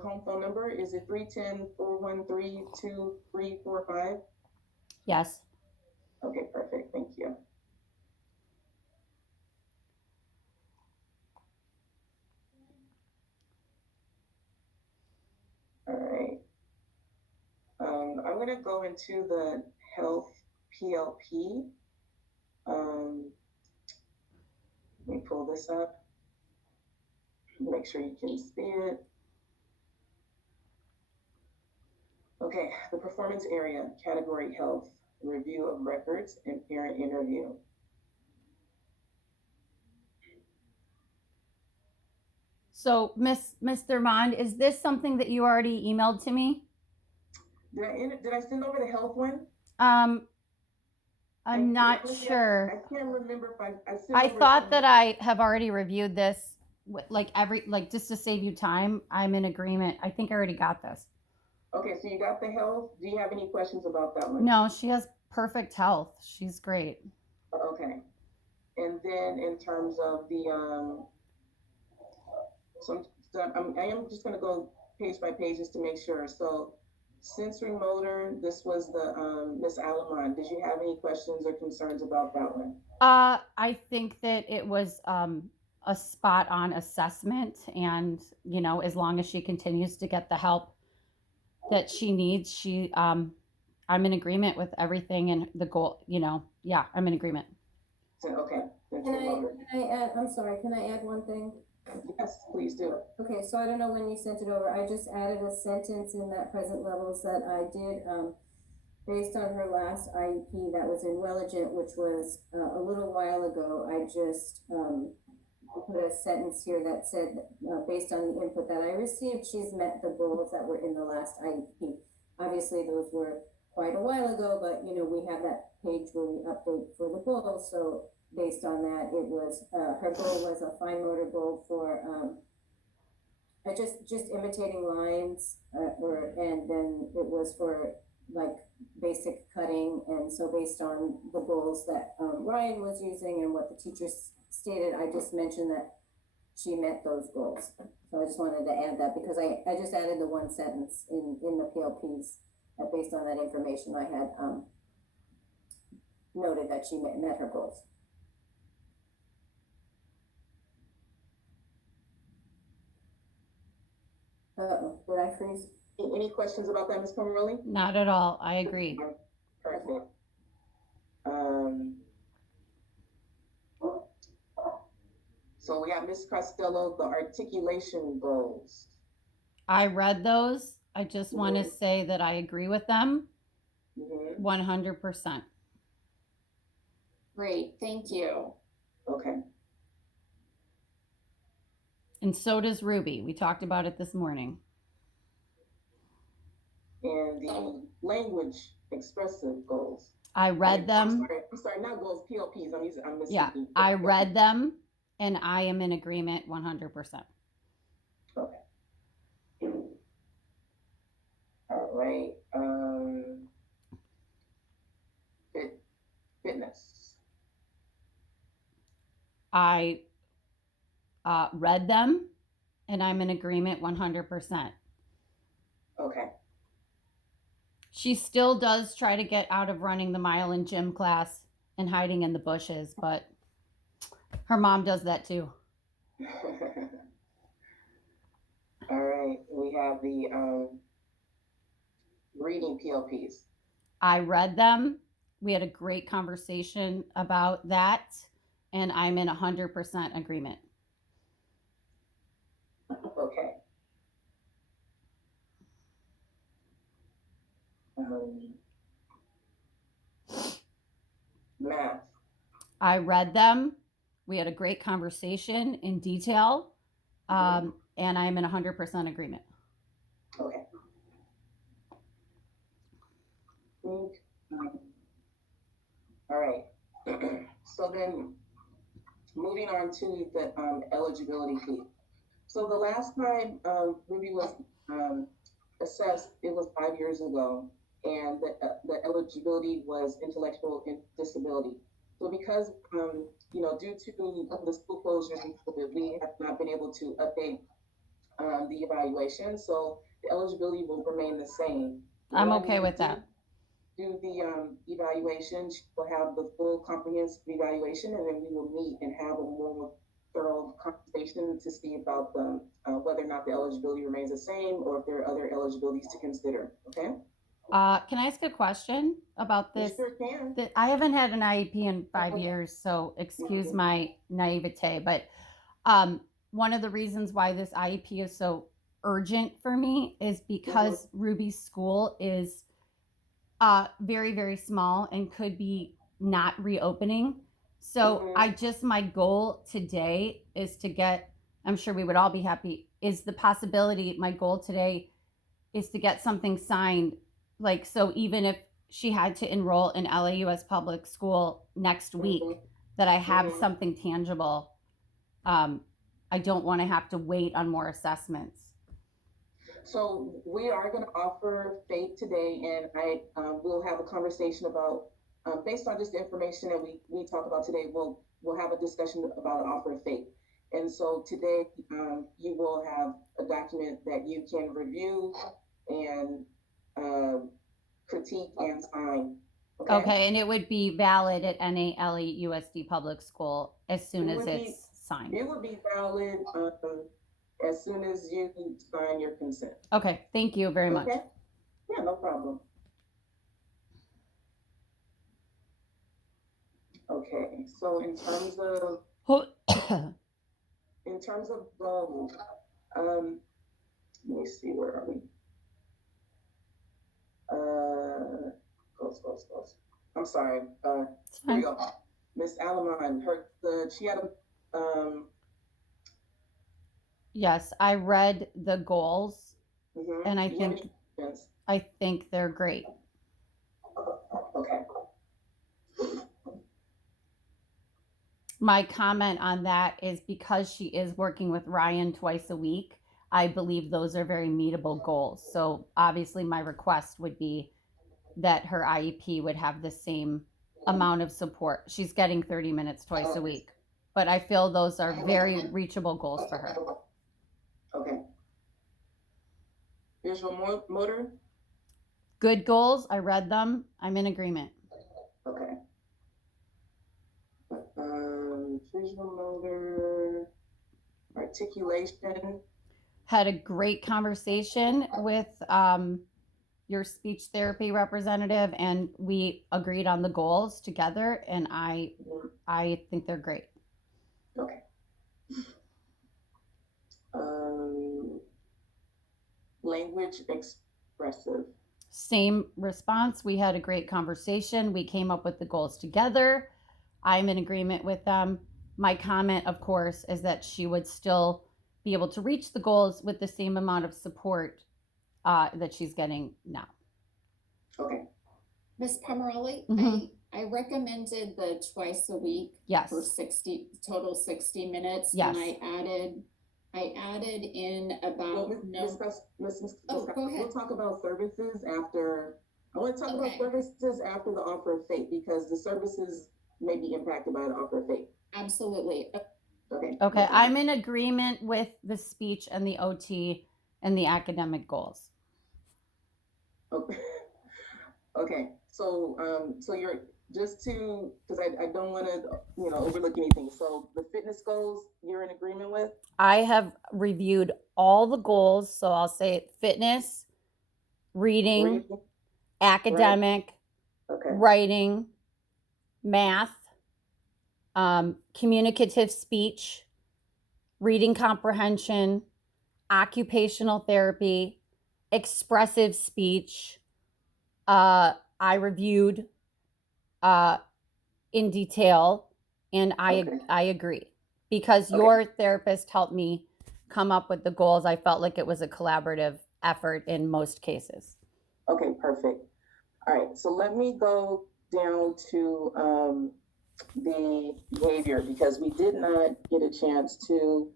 home phone number, is it 310-413-2345? Yes. Okay, perfect, thank you. All right. I'm gonna go into the health PLP. Let me pull this up, make sure you can see it. Okay, the performance area, category health, review of records, and parent interview. So, Miss Thurmond, is this something that you already emailed to me? Did I send over the health one? Um, I I'm not honestly, I sure. can't remember if I sent I over thought some. that I have already reviewed this, like just to save you time. I'm in agreement. I think I already got this. Okay, so you got the health. Do you have any questions about that one? No, she has perfect health. She's great. Okay. And then in terms of the so I am just going to go page by page just to make sure. So sensory motor, this was the Miss Alamon. Did you have any questions or concerns about that one? I think that it was a spot on assessment, and as long as she continues to get the help that she needs, I'm in agreement with everything and the goal. Yeah, I'm in agreement. So, okay. Can I add, I'm sorry, can I add one thing? Yes, please do. Okay, so I don't know when you sent it over, I just added a sentence in that present levels that I did, based on her last IEP that was in Welligent, which was, a little while ago. I just, put a sentence here that said, based on the input that I received, she's met the goals that were in the last IEP. Obviously, those were quite a while ago, but we have that page where we update for the goals. So based on that, it was, her goal was a fine motor goal for, just imitating lines, and then it was for like basic cutting. And so based on the goals that, Ryan was using and what the teachers stated, I just mentioned that she met those goals. So I just wanted to add that because I just added the one sentence in the PLPs that based on that information I had, noted that she met her goals. Did I freeze? Any questions about that, Ms. Pomerelli? Not at all. I agree. Perfect. Um, so we have Ms. Costello, the articulation goals. I read those. I just want to say that I agree with them 100%. Great, thank you. Okay. And so does Ruby. We talked about it this morning. And the language expressive goals. I read them. I'm sorry, not goals, PLPs. I'm missing. Yeah, I read them, and I am in agreement 100%. Okay. All right. Fitness. I read them, and I'm in agreement 100%. Okay. She still does try to get out of running the mile in gym class and hiding in the bushes, but her mom does that too. All right. We have the reading PLPs. I read them. We had a great conversation about that, and I'm in 100% agreement. Okay. Math. I read them. We had a great conversation in detail, and I'm in 100% agreement. Okay. All right. So then moving on to the eligibility fee. So the last time Ruby was assessed, it was 5 years ago, and the eligibility was intellectual disability. So because due to the school closures and COVID, we have not been able to update the evaluation, so the eligibility will remain the same. I'm When okay we with that. Do the evaluation, she will have the full comprehensive evaluation, and then we will meet and have a more thorough conversation to see about whether or not the eligibility remains the same or if there are other eligibilities to consider. Okay? Can I ask a question about You this? sure can. I haven't had an IEP in 5 years, so excuse my naivete, but one of the reasons why this IEP is so urgent for me is because Ruby's school is very, very small and could be not reopening. So my goal today is to get, I'm sure we would all be happy, is the possibility, my goal today is to get something signed. Like, so even if she had to enroll in LAUS public school next week, that I have something tangible. I don't want to have to wait on more assessments. So we are going to offer FAPE today, and I will have a conversation about, based on just the information that we talk about today, we'll have a discussion about an offer of FAPE. And so today you will have a document that you can review and critique and sign. Okay, and it would be valid at NALEUSD public school as soon as it's signed. It would be valid as soon as you sign your consent. Okay, thank you very much. Yeah, no problem. Okay, so in terms of goals, let me see, where are we? Goals. I'm sorry. Here we go. Miss Alamon, she had a Yes, I read the goals, and I think they're great. Okay. My comment on that is because she is working with Ryan twice a week, I believe those are very meetable goals. So obviously my request would be that her IEP would have the same amount of support. She's getting 30 minutes twice a week, but I feel those are very reachable goals for her. Okay. Visual motor? Good goals. I read them. I'm in agreement. Okay. Visual motor, articulation. Had a great conversation with your speech therapy representative, and we agreed on the goals together, and I think they're great. Okay. Language expressive. Same response. We had a great conversation. We came up with the goals together. I'm in agreement with them. My comment, of course, is that she would still be able to reach the goals with the same amount of support that she's getting now. Okay. Ms. Pomeroli, I recommended the twice a week for 60 minutes. Yes. And I added in about go ahead. We'll talk about services after. I want to talk about services after the offer of FAPE, because the services may be impacted by the offer of FAPE. Absolutely. Okay. I'm in agreement with the speech and the OT and the academic goals. Okay. So you're just to, because I don't want to overlook anything. So the fitness goals you're in agreement with? I have reviewed all the goals, so I'll say fitness, reading, academic, writing, math, communicative speech, reading comprehension, occupational therapy, expressive speech. I reviewed in detail, and I agree, because your therapist helped me come up with the goals. I felt like it was a collaborative effort in most cases. Okay, perfect. All right, so let me go down to the behavior, because we did not get a chance to